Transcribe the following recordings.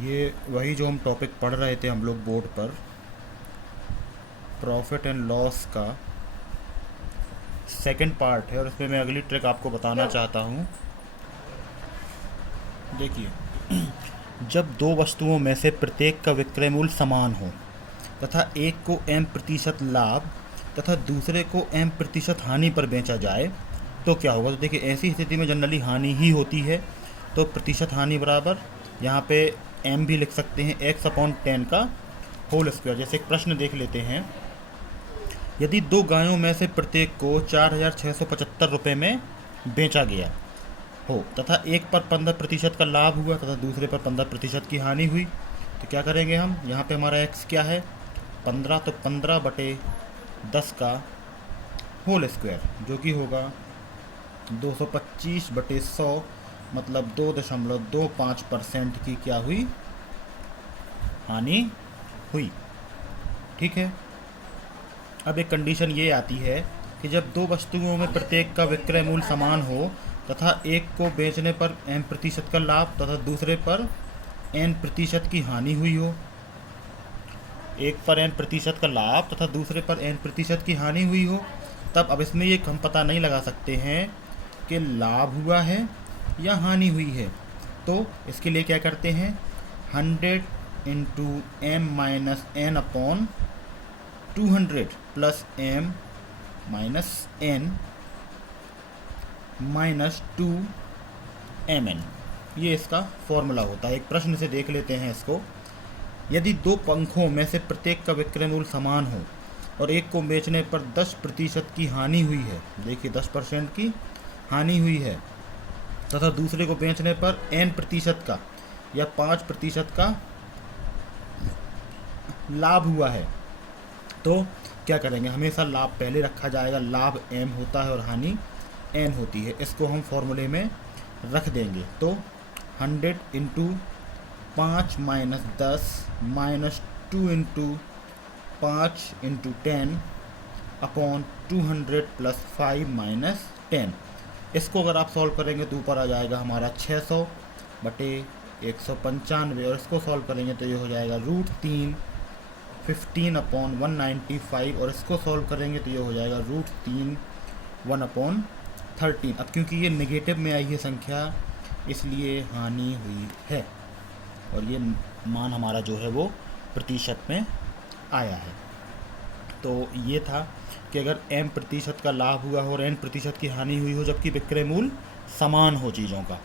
ये वही जो हम टॉपिक पढ़ रहे थे हम लोग बोर्ड पर, प्रॉफिट एंड लॉस का सेकंड पार्ट है, और इसमें मैं अगली ट्रिक आपको बताना चाहता हूँ। देखिए, जब दो वस्तुओं में से प्रत्येक का विक्रय मूल्य समान हो तथा एक को m% लाभ तथा दूसरे को m% हानि पर बेचा जाए तो क्या होगा। तो देखिए, ऐसी स्थिति में जनरली हानि ही होती है, तो प्रतिशत हानि बराबर यहाँ पे m भी लिख सकते हैं x/10 का होल स्क्वायर। जैसे एक प्रश्न देख लेते हैं, यदि दो गायों में से प्रत्येक को 4,675 रुपये में बेचा गया हो तथा एक पर 15% का लाभ हुआ तथा दूसरे पर 15% की हानि हुई, तो क्या करेंगे हम। यहाँ पे हमारा x क्या है 15, तो 15/10 का होल स्क्वायर, जो कि होगा 225/100, मतलब 2.25% की क्या हुई, हानि हुई। ठीक है। अब एक कंडीशन ये आती है कि जब दो वस्तुओं में प्रत्येक का विक्रय मूल्य समान हो तथा एक को बेचने पर m% का लाभ तथा दूसरे पर n% की हानि हुई हो। एक पर n% का लाभ तथा दूसरे पर n% की हानि हुई हो, तब अब इसमें ये हम पता नहीं लगा सकते हैं कि लाभ हुआ है या हानि हुई है। तो इसके लिए क्या करते हैं, 100 × m-n/200 प्लस m-n -2mn, ये इसका फॉर्मूला होता है। एक प्रश्न से देख लेते हैं इसको। यदि दो पंखों में से प्रत्येक का विक्रय मूल्य समान हो और एक को बेचने पर 10% की हानि हुई है, देखिए 10% की हानि हुई है, तथा दूसरे को बेचने पर n% का या 5% का लाभ हुआ है, तो क्या करेंगे, हमेशा लाभ पहले रखा जाएगा। लाभ m होता है और हानि n होती है। इसको हम फॉर्मूले में रख देंगे। तो 100 × 5 - 10 -2 × 5 × 10 अपॉन 200 + 5 - 10। इसको अगर आप सॉल्व करेंगे तो ऊपर आ जाएगा हमारा 600/195, और इसको सॉल्व करेंगे तो ये हो जाएगा √3 15/195, और इसको सॉल्व करेंगे तो ये हो जाएगा √3 1/13। अब क्योंकि ये नेगेटिव में आई है संख्या, इसलिए हानि हुई है, और ये मान हमारा जो है वो प्रतिशत में आया है। तो ये था कि अगर m% का लाभ हुआ हो और n% की हानि हुई हो, जबकि विक्रय मूल्य समान हो, चीज़ों का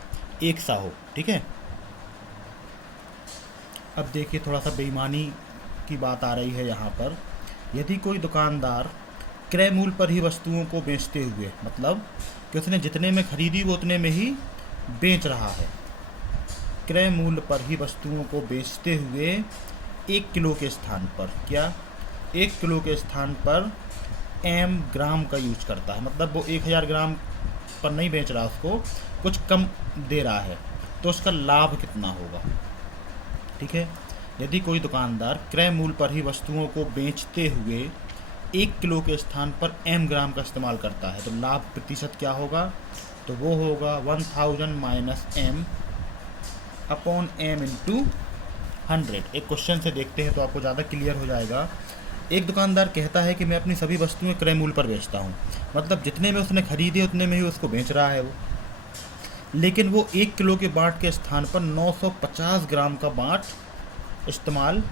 एक सा हो। ठीक है। अब देखिए, थोड़ा सा बेईमानी की बात आ रही है यहाँ पर। यदि कोई दुकानदार क्रय मूल्य पर ही वस्तुओं को बेचते हुए, मतलब कि उसने जितने में खरीदी वो उतने में ही बेच रहा है, क्रय मूल्य पर ही वस्तुओं को बेचते हुए 1 किलो के स्थान पर, क्या 1 किलो के स्थान पर m ग्राम का यूज करता है, मतलब वो 1000 ग्राम पर नहीं बेच रहा, उसको कुछ कम दे रहा है, तो उसका लाभ कितना होगा। ठीक है। यदि कोई दुकानदार क्रय मूल्य पर ही वस्तुओं को बेचते हुए 1 किलो के स्थान पर m ग्राम का इस्तेमाल करता है, तो लाभ प्रतिशत क्या होगा, तो वो होगा 1000 - m/m × 100। एक क्वेश्चन से देखते हैं तो आपको ज़्यादा क्लियर हो जाएगा। एक दुकानदार कहता है कि मैं अपनी सभी वस्तुएं क्रय मूल्य पर बेचता हूँ, मतलब जितने में उसने खरीदी उतने में ही उसको बेच रहा है वो, लेकिन वो 1 किलो के बाट के स्थान पर 950 ग्राम का बाट इस्तेमाल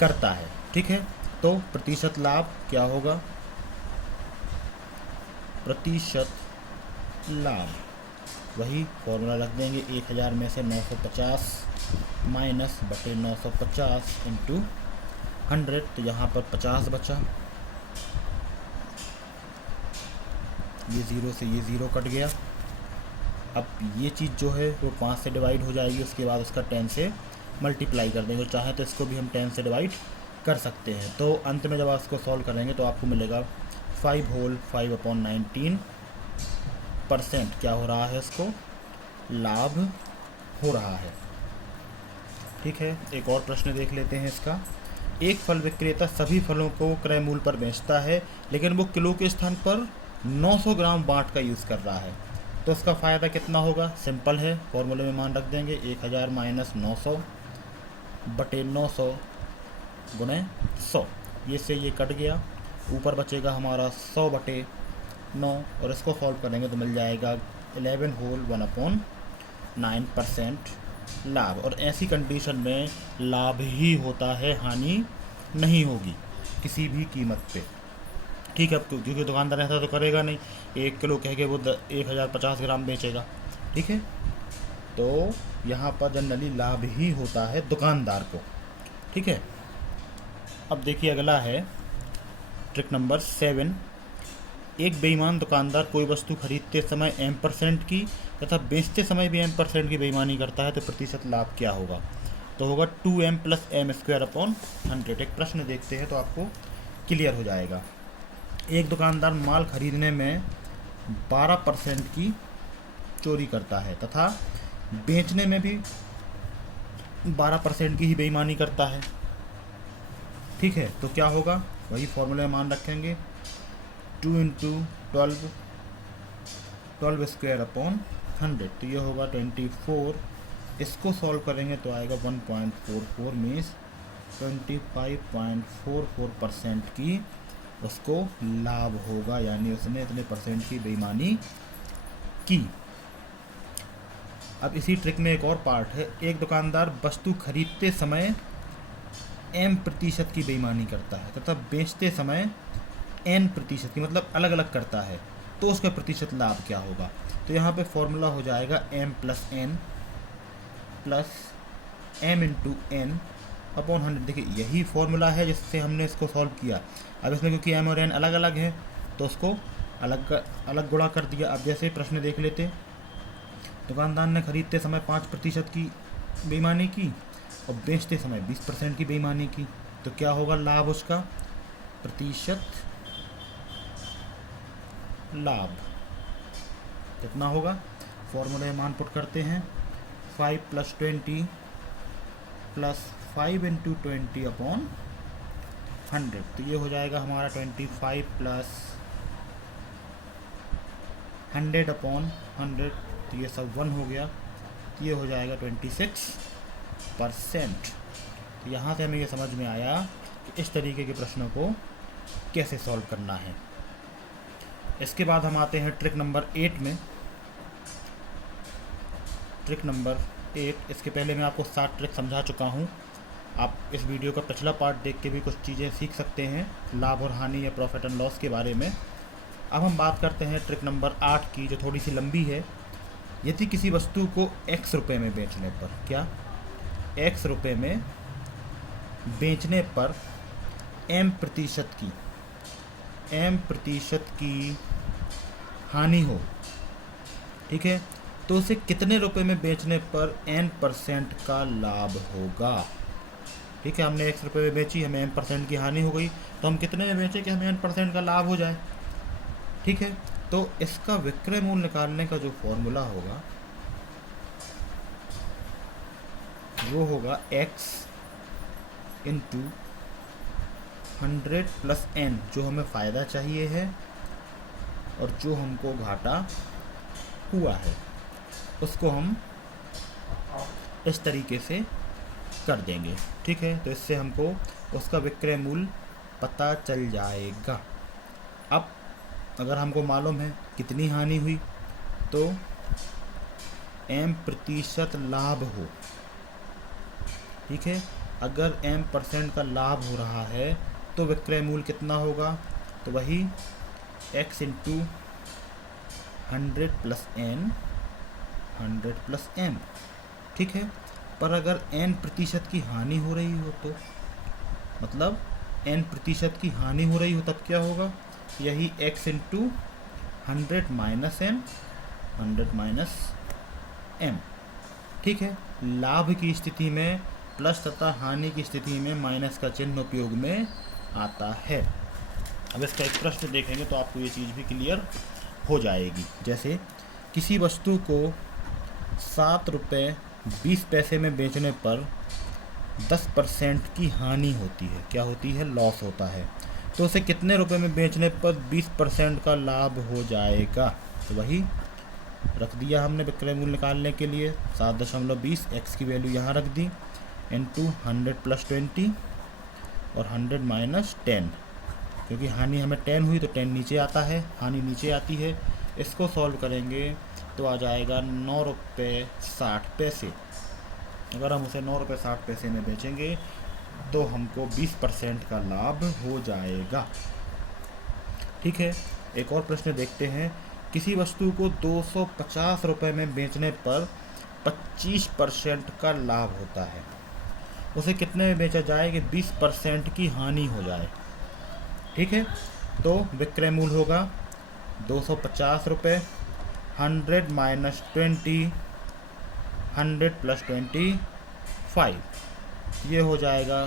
करता है। ठीक है। तो प्रतिशत लाभ क्या होगा, प्रतिशत लाभ वही फॉर्मूला रख देंगे, 1000 में से 950 -/950 × 100, तो यहाँ पर 50 बचा, ये 0 से ये 0 कट गया। अब ये चीज़ जो है वो 5 से डिवाइड हो जाएगी, उसके बाद उसका 10 से मल्टीप्लाई कर देंगे। चाहे तो इसको भी हम 10 से डिवाइड कर सकते हैं। तो अंत में जब आप इसको सॉल्व करेंगे तो आपको मिलेगा 5 होल 5/19% क्या हो रहा है, इसको लाभ हो रहा है। ठीक है। एक और प्रश्न देख लेते हैं इसका। एक फल विक्रेता सभी फलों को क्रय मूल्य पर बेचता है, लेकिन वो किलो के स्थान पर 900 ग्राम बाट का यूज़ कर रहा है, तो उसका फ़ायदा कितना होगा। सिंपल है, फॉर्मूले में मान रख देंगे, 1000 - 900 बटे 900 गुणे 100, ये से ये कट गया, ऊपर बचेगा हमारा 100 बटे 9, और इसको सॉल्व करेंगे तो मिल जाएगा 11 होल 1/9% लाभ। और ऐसी कंडीशन में लाभ ही होता है, हानि नहीं होगी किसी भी कीमत पे। ठीक है, अब क्योंकि दुकानदार ऐसा तो करेगा नहीं, 1 किलो कह के वो 1050 ग्राम बेचेगा। ठीक है, तो यहाँ पर जनरली लाभ ही होता है दुकानदार को। ठीक है, अब देखिए अगला है ट्रिक नंबर 7। एक बेईमान दुकानदार कोई वस्तु खरीदते समय M% की तथा बेचते समय भी M% की बेईमानी करता है तो प्रतिशत लाभ क्या होगा? तो होगा 2m + m²/100। एक प्रश्न देखते हैं तो आपको क्लियर हो जाएगा। एक दुकानदार माल खरीदने में 12% की चोरी करता है तथा बेचने में भी 12% की ही बेईमानी करता है। ठीक है, तो क्या होगा? वही फॉर्मूला मान रखेंगे, 2 × 12²/100, तो ये होगा 24। इसको सॉल्व करेंगे तो आएगा 1.44, मीन्स 25.44% की उसको लाभ होगा, यानी उसने इतने % की बेईमानी की। अब इसी ट्रिक में एक और पार्ट है। एक दुकानदार वस्तु खरीदते समय M% की बेईमानी करता है तथा बेचते समय N% की, मतलब अलग अलग करता है, तो उसका प्रतिशत लाभ क्या होगा? तो यहाँ पे फॉर्मूला हो जाएगा M + N + M × N/100। देखिए यही फॉर्मूला है जिससे हमने इसको सॉल्व किया। अब इसमें क्योंकि M और N अलग अलग है तो उसको अलग अलग गुणा कर दिया। अब जैसे प्रश्न देख लेते, दुकानदार ने खरीदते समय 5% की बेईमानी की और बेचते समय 20% की बेईमानी की, तो क्या होगा लाभ उसका? प्रतिशत लाभ कितना होगा? फॉर्मूले मान पुट करते हैं, 5 + 20 + 5 × 20/100, तो ये हो जाएगा हमारा 25 + 100/100, तो ये सब 1 हो गया, तो ये हो जाएगा 26%। तो यहाँ से हमें ये समझ में आया कि इस तरीके के प्रश्नों को कैसे सॉल्व करना है। इसके बाद हम आते हैं ट्रिक नंबर 8 में। ट्रिक नंबर 8, इसके पहले मैं आपको 7 ट्रिक समझा चुका हूँ। आप इस वीडियो का पिछला पार्ट देख के भी कुछ चीज़ें सीख सकते हैं लाभ और हानि या प्रॉफिट एंड लॉस के बारे में। अब हम बात करते हैं ट्रिक नंबर 8 की, जो थोड़ी सी लंबी है। यदि किसी वस्तु को X रुपये में बेचने पर, क्या X रुपये में बेचने पर M% की हानि हो, ठीक है, तो उसे कितने रुपए में बेचने पर N% का लाभ होगा? ठीक है, हमने X रुपये में बेची, हमें N% की हानि हो गई, तो हम कितने में बेचें कि हमें N% का लाभ हो जाए? ठीक है, तो इसका विक्रय मूल्य निकालने का जो फॉर्मूला होगा वो होगा X × 100 + N, जो हमें फ़ायदा चाहिए है और जो हमको घाटा हुआ है उसको हम इस तरीके से कर देंगे। ठीक है, तो इससे हमको उसका विक्रय मूल्य पता चल जाएगा। अब अगर हमको मालूम है कितनी हानि हुई, तो M% लाभ हो, ठीक है, अगर M% का लाभ हो रहा है तो विक्रय मूल्य कितना होगा? तो वही X × 100 + N, 100 + M, ठीक है। पर अगर N% की हानि हो रही हो, तो मतलब N% की हानि हो रही हो, तब क्या होगा? यही X × 100 - N, 100 - M, ठीक है। लाभ की स्थिति में प्लस तथा हानि की स्थिति में माइनस का चिन्ह उपयोग में आता है। अब इसका एक प्रश्न देखेंगे तो आपको ये चीज़ भी क्लियर हो जाएगी। जैसे किसी वस्तु को 7 रुपये 20 पैसे में बेचने पर 10% की हानि होती है। क्या होती है? लॉस होता है। तो उसे कितने रुपए में बेचने पर 20% का लाभ हो जाएगा? तो वही रख दिया हमने विक्रय मूल्य निकालने के लिए 7.20, एक्स की वैल्यू यहाँ रख दी, इंटू 100 प्लस 20 और 100 माइनस 10, क्योंकि हानि हमें 10 हुई तो 10 नीचे आता है, हानि नीचे आती है। इसको सॉल्व करेंगे तो आ जाएगा 9 रुपये 60 पैसे। अगर हम उसे 9 रुपये 60 पैसे में बेचेंगे तो हमको 20% का लाभ हो जाएगा। ठीक है, एक और प्रश्न देखते हैं। किसी वस्तु को 250 रुपये में बेचने पर 25% का लाभ होता है, उसे कितने में बेचा जाए कि 20% की हानि हो जाए। ठीक है, तो विक्रय मूल्य होगा 250 रुपये, 100 माइनस 20, 100 प्लस 25, ये हो जाएगा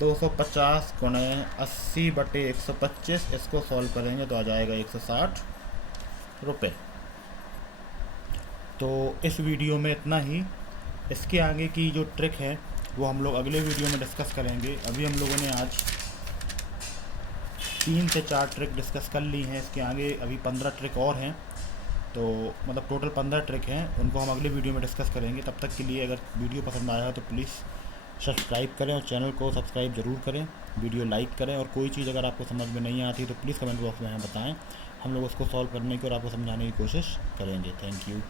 250 गुणे 80/125। इसको सॉल्व करेंगे तो आ जाएगा 160 रुपये। तो इस वीडियो में इतना ही। इसके आगे की जो ट्रिक है वो हम लोग अगले वीडियो में डिस्कस करेंगे। अभी हम लोगों ने आज 3 से 4 ट्रिक डिस्कस कर ली हैं। इसके आगे अभी 15 ट्रिक और हैं, तो मतलब टोटल 15 ट्रिक हैं, उनको हम अगले वीडियो में डिस्कस करेंगे। तब तक के लिए अगर वीडियो पसंद आया हो तो प्लीज़ सब्सक्राइब करें और चैनल को सब्सक्राइब ज़रूर करें, वीडियो लाइक करें, और कोई चीज़ अगर आपको समझ में नहीं आती तो प्लीज़ कमेंट बॉक्स में हमें बताएं, हम लोग उसको सॉल्व करने की और आपको समझाने की कोशिश करेंगे। Thank you.